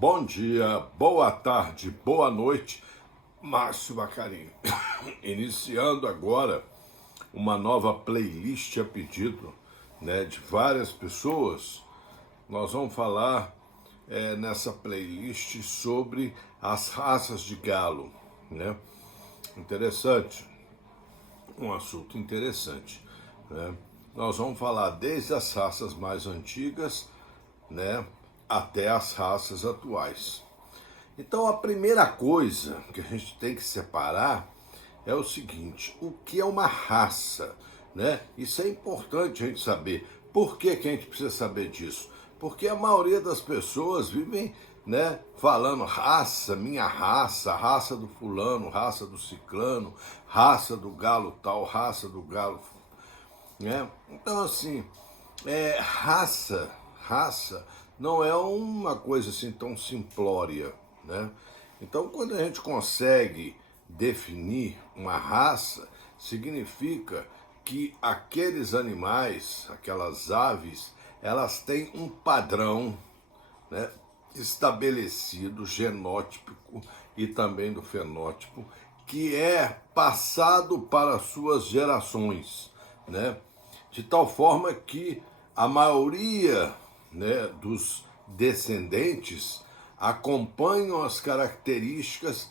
Bom dia, boa tarde, boa noite, Márcio Bacarinho. Iniciando agora uma nova playlist a pedido, de várias pessoas. Nós vamos falar nessa playlist sobre as raças de galo, né? Interessante, um assunto interessante, né? Nós vamos falar desde as raças mais antigas, né, até as raças atuais. Então a primeira coisa que a gente tem que separar é o seguinte: o que é uma raça, né? Isso é importante a gente saber. Por que que a gente precisa saber disso? Porque a maioria das pessoas vivem, né, falando raça, minha raça, raça do fulano, raça do ciclano, raça do galo tal, raça do galo, né? Então assim, raça não é uma coisa assim tão simplória, né? Então, quando a gente consegue definir uma raça, significa que aqueles animais, aquelas aves, elas têm um padrão, né, estabelecido, genótipo e também do fenótipo, que é passado para suas gerações, né? De tal forma que a maioria, né, dos descendentes acompanham as características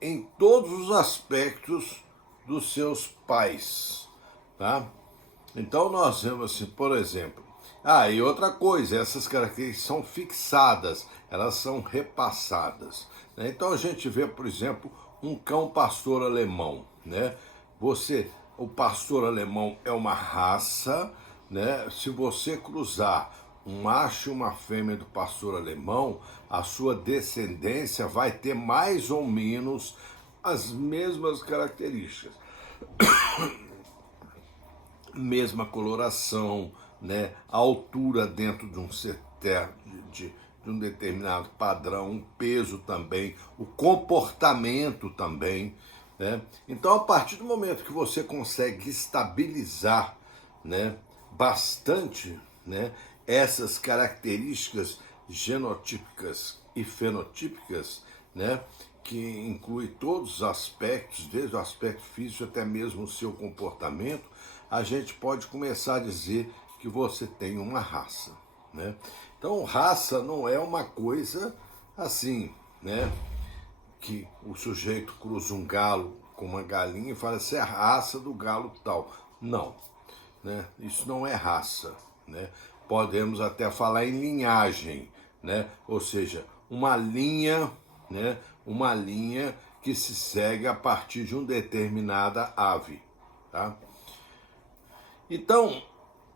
em todos os aspectos dos seus pais, tá? Então nós vemos assim, por exemplo, e outra coisa, essas características são fixadas, elas são repassadas, né? Então a gente vê, por exemplo, um cão pastor alemão, né? O pastor alemão é uma raça, né? Se você cruzar um macho e uma fêmea do pastor alemão, a sua descendência vai ter mais ou menos as mesmas características. Mesma coloração, né? A altura dentro de um de um determinado padrão, um peso também, o comportamento também, né? Então, a partir do momento que você consegue estabilizar, né, bastante, né, essas características genotípicas e fenotípicas, né, que inclui todos os aspectos, desde o aspecto físico até mesmo o seu comportamento, a gente pode começar a dizer que você tem uma raça, né? Então, raça não é uma coisa assim, né, que o sujeito cruza um galo com uma galinha e fala assim, é a raça do galo tal. Não, né? Isso não é raça, né? Podemos até falar em linhagem, né? Ou seja, uma linha, né? Uma linha que se segue a partir de uma determinada ave, tá? Então,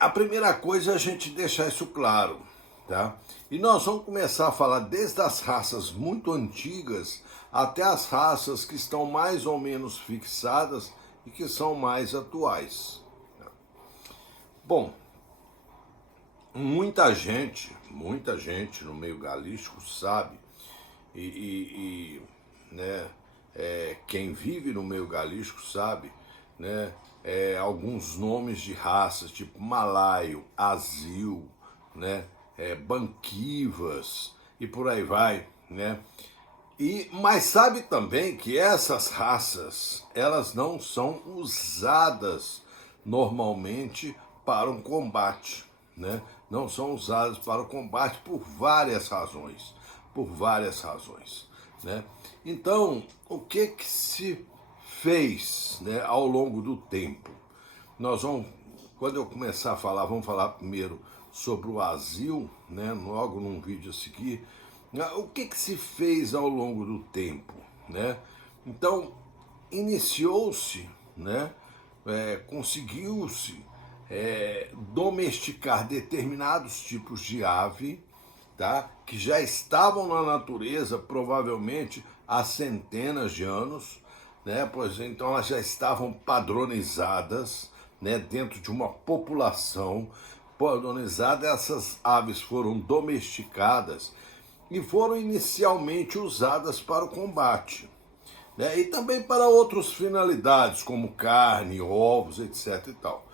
a primeira coisa é a gente deixar isso claro, tá? E nós vamos começar a falar desde as raças muito antigas até as raças que estão mais ou menos fixadas e que são mais atuais. Bom, muita gente no meio galístico sabe, né, quem vive no meio galístico sabe, né, alguns nomes de raças, tipo malaio, azil, né, banquivas e por aí vai, né? Mas sabe também que essas raças, elas não são usadas normalmente para um combate, né? Não são usadas para o combate por várias razões, né? Então, o que se fez, né, ao longo do tempo? Quando eu começar a falar, vamos falar primeiro sobre o asilo, né, logo num vídeo a seguir. O que se fez ao longo do tempo, né? Então, iniciou-se, né, conseguiu-se domesticar determinados tipos de ave, tá, que já estavam na natureza provavelmente há centenas de anos, né? Pois então elas já estavam padronizadas, né, dentro de uma população padronizada. Essas aves foram domesticadas e foram inicialmente usadas para o combate, né? E também para outras finalidades, como carne, ovos, etc. e tal.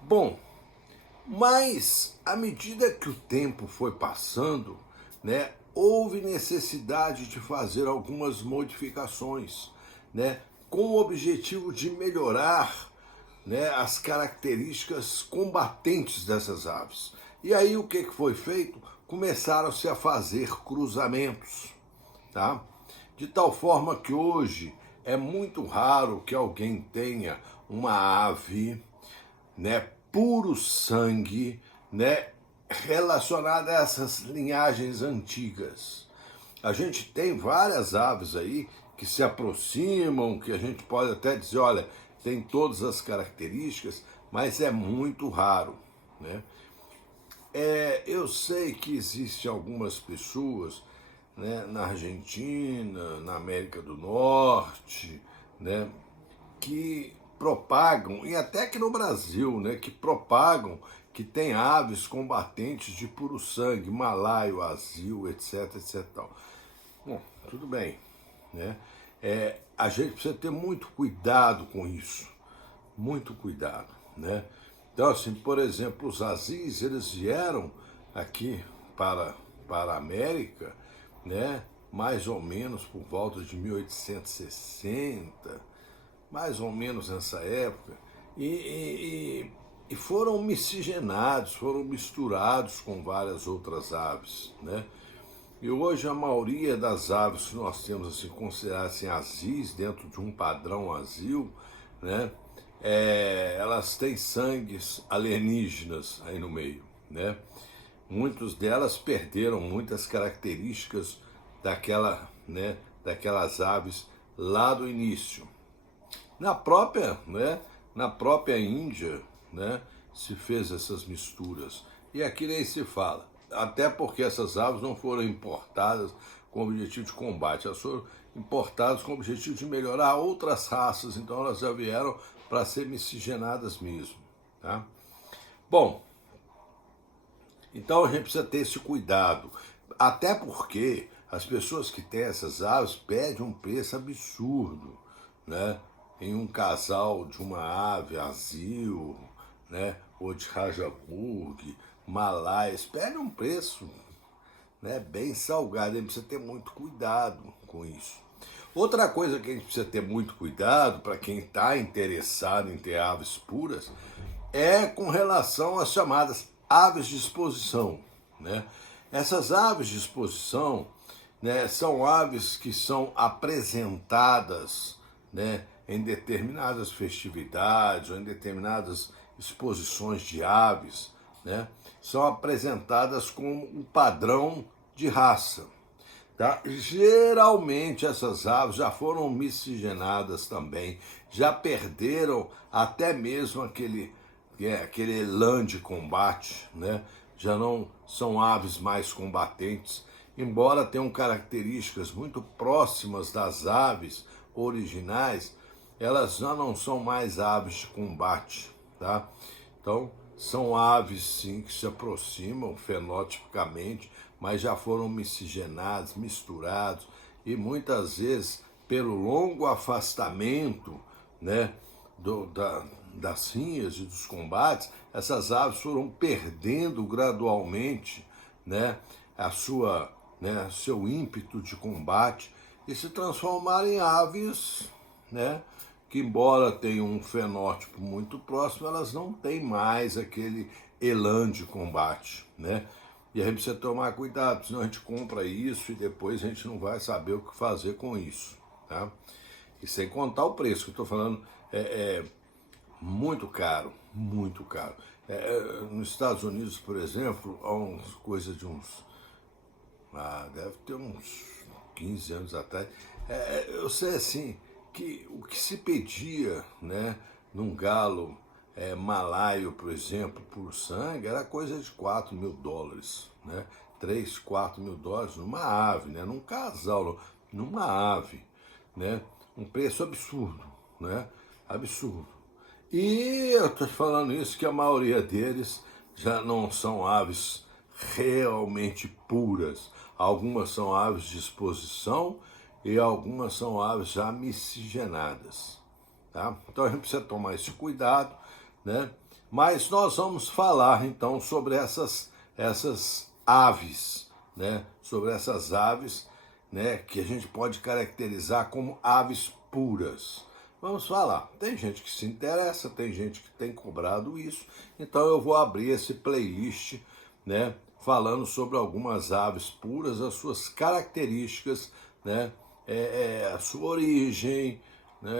Bom, mas à medida que o tempo foi passando, né, houve necessidade de fazer algumas modificações, né, com o objetivo de melhorar, né, as características combatentes dessas aves. E aí o que foi feito? Começaram-se a fazer cruzamentos, tá? De tal forma que hoje é muito raro que alguém tenha uma ave, né, puro sangue, né, relacionada a essas linhagens antigas. A gente tem várias aves aí que se aproximam, que a gente pode até dizer, olha, tem todas as características, mas é muito raro, né? Eu sei que existem algumas pessoas, né, na Argentina, na América do Norte, né, que propagam, e até que no Brasil, né, que propagam que tem aves combatentes de puro sangue, malaio, azil, etc, etc. Tal. Bom, tudo bem, né? A gente precisa ter muito cuidado com isso, muito cuidado, né? Então, assim, por exemplo, os azis, eles vieram aqui para a América, né, mais ou menos por volta de 1860, mais ou menos nessa época, e foram miscigenados, foram misturados com várias outras aves, né? E hoje a maioria das aves que nós temos assim, consideradas assim, azis, dentro de um padrão azil, né? Elas têm sangues alienígenas aí no meio, né? Muitas delas perderam muitas características né, daquelas aves lá do início. Na própria Índia, né, se fez essas misturas. E aqui nem se fala. Até porque essas aves não foram importadas com o objetivo de combate, elas foram importadas com o objetivo de melhorar outras raças, então elas já vieram para ser miscigenadas mesmo. Tá? Bom, então a gente precisa ter esse cuidado, até porque as pessoas que têm essas aves pedem um preço absurdo, né? Em um casal de uma ave azil, né? Ou de Rajaburg, malaias, pedem um preço, né, bem salgado. A gente precisa ter muito cuidado com isso. Outra coisa que a gente precisa ter muito cuidado para quem está interessado em ter aves puras é com relação às chamadas aves de exposição, né? Essas aves de exposição, né, são aves que são apresentadas, né, em determinadas festividades ou em determinadas exposições de aves, né, são apresentadas como um padrão de raça. Tá? Geralmente essas aves já foram miscigenadas também, já perderam até mesmo aquele elan de combate, né? Já não são aves mais combatentes, embora tenham características muito próximas das aves originais, elas já não são mais aves de combate, tá? Então, são aves sim que se aproximam fenotipicamente, mas já foram miscigenados, misturados, e muitas vezes, pelo longo afastamento, né, das rinhas e dos combates, essas aves foram perdendo gradualmente, né, seu ímpeto de combate e se transformaram em aves, né, que embora tenham um fenótipo muito próximo, elas não têm mais aquele elan de combate, né? E a gente precisa tomar cuidado, senão a gente compra isso e depois a gente não vai saber o que fazer com isso, tá? E sem contar o preço, que eu estou falando, é muito caro, muito caro. Nos Estados Unidos, por exemplo, há coisa de deve ter uns 15 anos atrás, eu sei assim, que o que se pedia, né, num galo malaio, por exemplo, por sangue, era coisa de $4.000, né? 3, 4 mil dólares numa ave, né? Num casal, numa ave, né? Um preço absurdo, né? Absurdo. E eu estou falando isso que a maioria deles já não são aves realmente puras. Algumas são aves de exposição e algumas são aves já miscigenadas. Tá? Então a gente precisa tomar esse cuidado, né? Mas nós vamos falar então sobre essas aves, né? sobre essas aves, né, que a gente pode caracterizar como aves puras. Vamos falar. Tem gente que se interessa, tem gente que tem cobrado isso, então eu vou abrir esse playlist, né, falando sobre algumas aves puras, as suas características, né, a sua origem, né,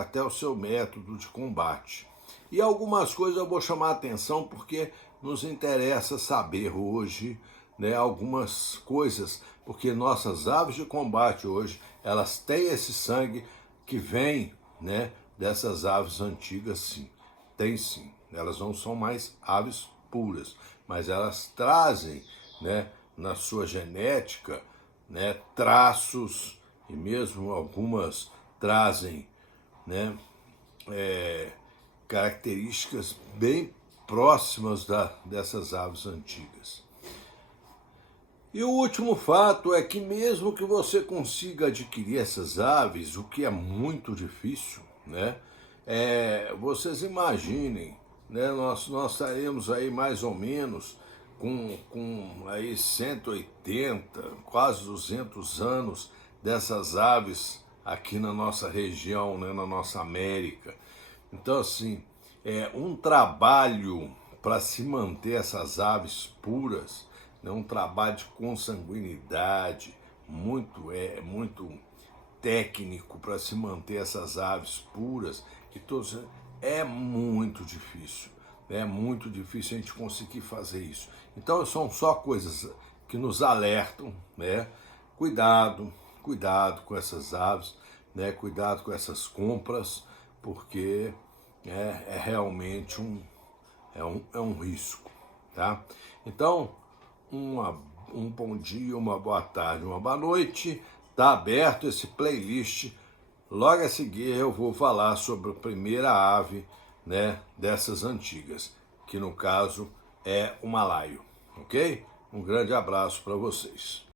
até o seu método de combate. E algumas coisas eu vou chamar a atenção porque nos interessa saber hoje, né, algumas coisas, porque nossas aves de combate hoje, elas têm esse sangue que vem, né, dessas aves antigas, sim. Tem sim. Elas não são mais aves puras, mas elas trazem, né, na sua genética, né, traços, e mesmo algumas trazem, né, características bem próximas dessas aves antigas. E o último fato é que mesmo que você consiga adquirir essas aves, o que é muito difícil, né? Vocês imaginem, né? Nós estaremos aí mais ou menos com aí 180, quase 200 anos dessas aves aqui na nossa região, né? Na nossa América. Então, assim, um trabalho para se manter essas aves puras, né, um trabalho de consanguinidade, muito técnico para se manter essas aves puras, e todos, é muito difícil. É muito difícil a gente conseguir fazer isso. Então, são só coisas que nos alertam, né? Cuidado com essas aves, né? Cuidado com essas compras, porque realmente um risco, tá? Então, um bom dia, uma boa tarde, uma boa noite. Tá aberto esse playlist. Logo a seguir eu vou falar sobre a primeira ave, né, dessas antigas, que no caso é o malaio, ok? Um grande abraço para vocês.